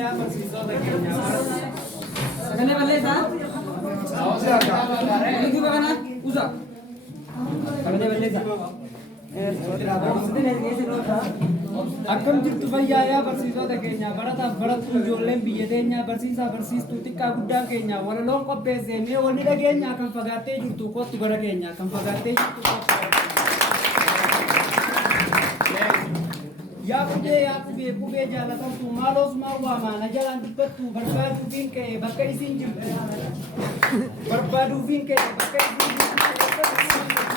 ya barsiisota keenya. Sagalee balleessaa? Lagi bakana? Usa. Sagalee balleessaa. Akkam jirtu fayyaa yaa barsiisota keenya barataaf barattuu ijoolleen biyya teenyaa barsiisaa barsiistuu xiqqaa guddaa keenya walaloon qopheessee mee walni dhageenya kan fagaattee jirtu kottu gara keenya kan fagaattee jirtu kottu yaa qubee jaalatamtu maaloos maa waamaa na jalaan dubbattu barbaaduufiin ka'e bakka isiin jirtu barbaaduufiin ka'e bakka isiin jirtu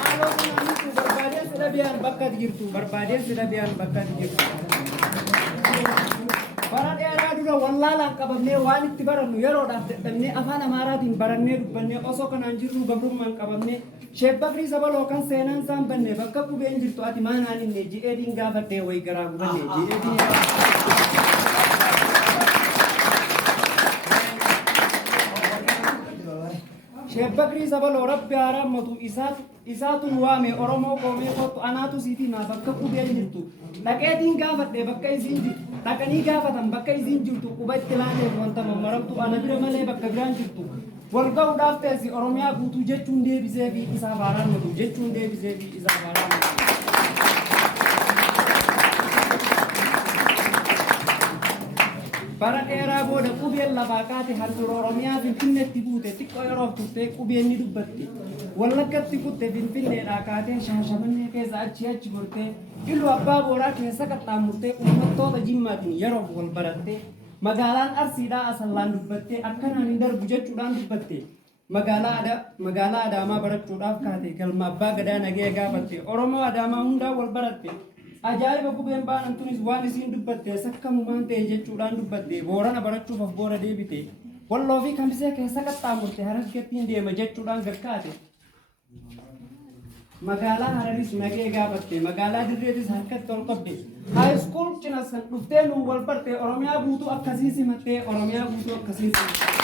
maaloos naannitu barbaadeen sida biyaan bakka jirtu barbaadeen sida biyaan bakka jirtu bara dheeraa dura wallaalaan qabamnee waan itti barannu yeroodhaaf dadhabnee afaan amaaraatiin barannee dubbannee osoo kanaan jirru gabrummaan qabamnee sheebbakrii sabaloo kan seenaan isaan banne bakka qubeen jirtu ati maanaan inni ji'eediin gaafadhee wayi garaa gubanne ji'eediin sheebbakrii sabaloo rabbi haarammatu isaatun waame oromoo qoomee kottu anaatu siitii naa bakka qubeen jirtu dhaqeetiin gaafadhee bakka isiin jirtu dhaqanii gaafatan bakka isiin jirtu quba itti laaneef wanta mammaramtu ana bira malee bakka biraan jirtu wal ga'uudhaaf teessi oromiyaa guutuu jechuun deebisee fi isaaf haarammatu jechuun deebisee fi isaaf haarammatu. bara dheeraa booda qubeen lafaa kaate handhuura oromiyaa finfinneetti buute xiqqoo yeroof turtee qubeen ni dubbatti wallaggatti kutte finfinneedhaa kaatee shaashamannee keessa achi gortee iluu abbaa booraa keessa qaxxaamurtee uummattoota jimmaatiin yeroof wal barattee magaalaan arsiidhaa asallaan dubbattee akkanaan hin darbu jechuudhaan dubbatte magaalaa adaamaa barachuudhaaf kaate galma abbaa gadaa nagee gaafatte oromoo adaamaa hundaa wal baratte ajaa'iba qubeen baanan tunis waan isiin dubbatte sakkamumaan ta'e jechuudhaan dubbatte boorana barachuuf of boora deebite walloo fi kamisee keessa qaxxaamurte harargeettiin deema jechuudhaan garkaate magaalaa hararis nagee gaafatte magaalaa dirreetis harkatti ol qabde haayiskuul cinas kan dhuftee nuun wal barte oromiyaa guutuu akkasii simattee oromiyaa guutuu akkasii simatte.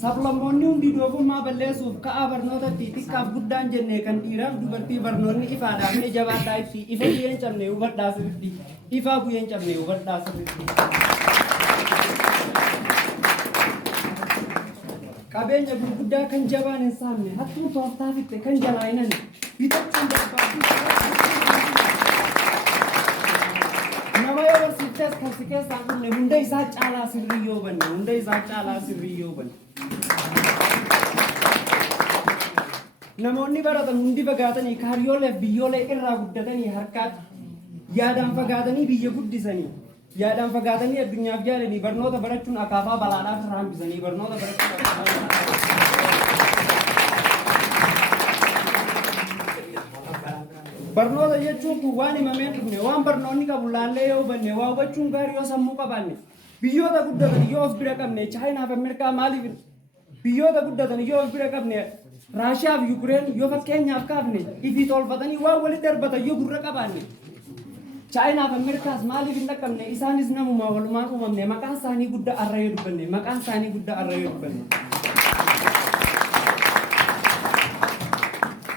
sablammoonni hundi doofummaa balleessuuf ka'aa barnootatti xiqqaaf guddaan jennee kan dhiiraaf dubartii barnoonni ifaadhaaf ni jabaadhaa itti ifa bu'een cabne hubadhaa sirriitti ifaa bu'een cabne hubadhaa sirriitti. qabeenya gurguddaa kan jabaan hin saamne hattuun tooftaa fitte kan jalaa hinan bitachuun barbaadu nama yoo barsiiftees kan si keessaan dhumne hunda isaa caalaa sirrii yoo banne hunda isaa caalaa sirrii yoo banne. namoonni baratan hundi fagaatanii kaariyooleef biyyoolee irraa guddatanii harkaatti yaadaan fagaatanii biyya guddisanii yaadaan fagaatanii addunyaaf jaalanii barnoota barachuun akaafaa balaadhaaf irraa hambisanii barnoota barachuun barnoota jechuun kun waan himameen dhufne waan barnoonni qabu laallee yoo hubanne waa hubachuun gaarii yoo sammuu qabaanne biyyoota guddatan yoo of bira qabne chaayinaaf ameerikaa maaliif biyyoota guddatan yoo of bira qabne raashiyaa fi yukureen yoo fakkeenyaaf kaafne ifii tolfatanii waan walitti darbatan yoo gurra qabaanne chaayinaaf ameerikaas maaliif hin dhaqqabne isaanis namuma walumaan uumamne maqaan isaanii guddaa arrayee dubbanne maqaan isaanii guddaa arrayee dubbanne.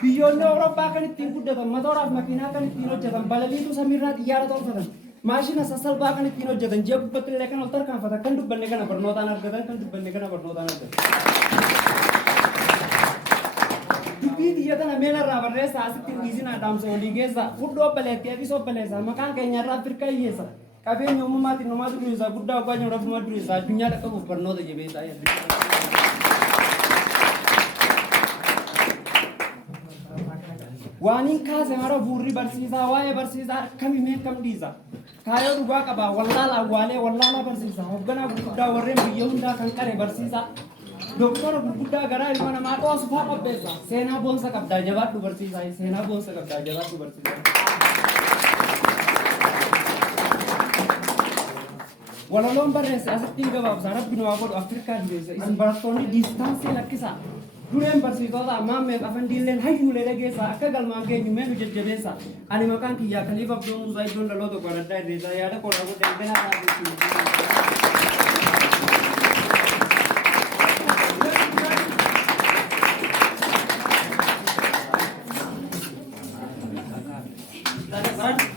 biyyoonni awurooppaa kan ittiin guddatan matooraaf makiinaa kan ittiin hojjetan balaliituu samiirraa xiyyaara tolfatan maashina sassalbaa kan ittiin hojjetan jee gubbatti illee kan ol tarkaanfatan kan dubbanne kana barnootaan argatan kan dubbanne kana barnootaan argatan. dubbii xiyyatan ameenarraa barreessaa asitti dhiisinaa dhaamsa olii geessa fudhu obbaleetti eebis obbaleessa maqaan keenyarraa firqa hiyyeessa qabeenya uumamaatiin numaa duriinsaa guddaa waggaa jiru rabbuma duriinsaa addunyaa dhaqqabuuf barnoota jabeessaa waaniin kaase mara buurri barsiisaa waa'ee barsiisaa akkamii kam dhiisa kaayoo dhugaa qabaa wallaalaa waalee wallaalaa barsiisaa hoogganaa gurguddaa warreen biyya hundaa kan qare barsiisaa doktora gurguddaa garaa ilma namaa dhoosu faa qopheessa seenaa boonsa qabdaa jabaadhu barsiisaa seenaa boonsa qabdaa jabaadhu barsiisaa. walaloon barreesse asittiin gabaabsaa rabbi nu haa godhu afrikaa dureessa isin barattoonni diistaansii lakkisaa. dureen barsiisota ammaammeef afandiilleen hayyuulee dhageessaa akka galmaan keenyu meenu jajjabeessa ani maqaan kiyyaa kaliif abdoo muusaa iddoon dhaloota qoraddaa irreessaa yaada qoraa godhan ganaa dhaabbiitti. Barat.